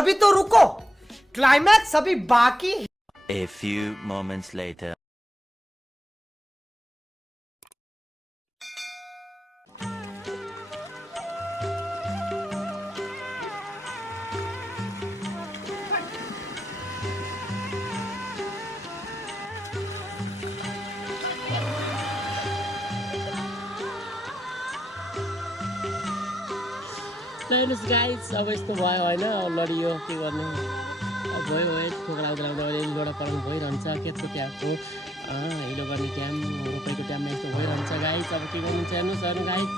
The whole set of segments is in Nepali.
अभी तो रुको, क्लाइमैक्स अभी बाकी है। A few moments later. हेर्नुहोस् गाइस, अब यस्तो भयो होइन, लडियो के गर्नु, अब भयो है ठोक्रा उद्राउँदा एउटा कराउनु भइरहन्छ। खेतको ट्यापको हिलो गर्ने ट्याम, रोपाइको ट्याममा यस्तो भइरहन्छ गाइस। अब के गर्नुहुन्छ हेर्नुहोस्, हेर्नु गाइस,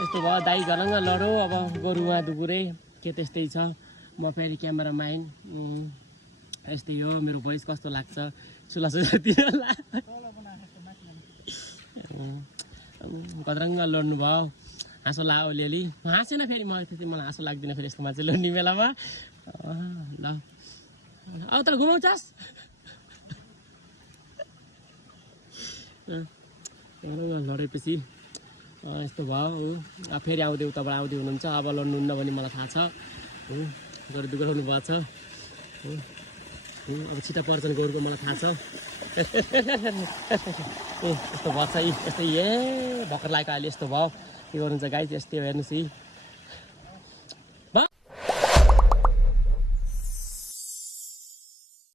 यस्तो भयो, दाइ घलङ्ग लडो। अब गोरुवा दुगुरे के त्यस्तै छ। म फेरि क्यामेराम्यान, यस्तै हो। मेरो भोइस कस्तो लाग्छ सुला सुलातिर कदरङ्ग लड्नु भयो, हाँसो लाग्यो अलिअलि। हाँसेन फेरि, मलाई त्यति मलाई हाँसो लाग्दैन फेरि यस्तो मान्छे लड्ने बेलामा। ल अब त घुमाउँछस् लडेपछि यस्तो भयो। फेरि आउँदै उताबाट आउँदै हुनुहुन्छ। अब लड्नुहुन्न भन्ने मलाई थाहा छ। गएर दुगराउनु भएको छ। अब छिटो पर्छन् गोरुको मलाई थाहा छ। यस्तो भएको छ, यस्तै भर्खर लागेको अहिले यस्तो भयो। के गर्नुहुन्छ गाइस, यस्तै हो हेर्नुहोस् है।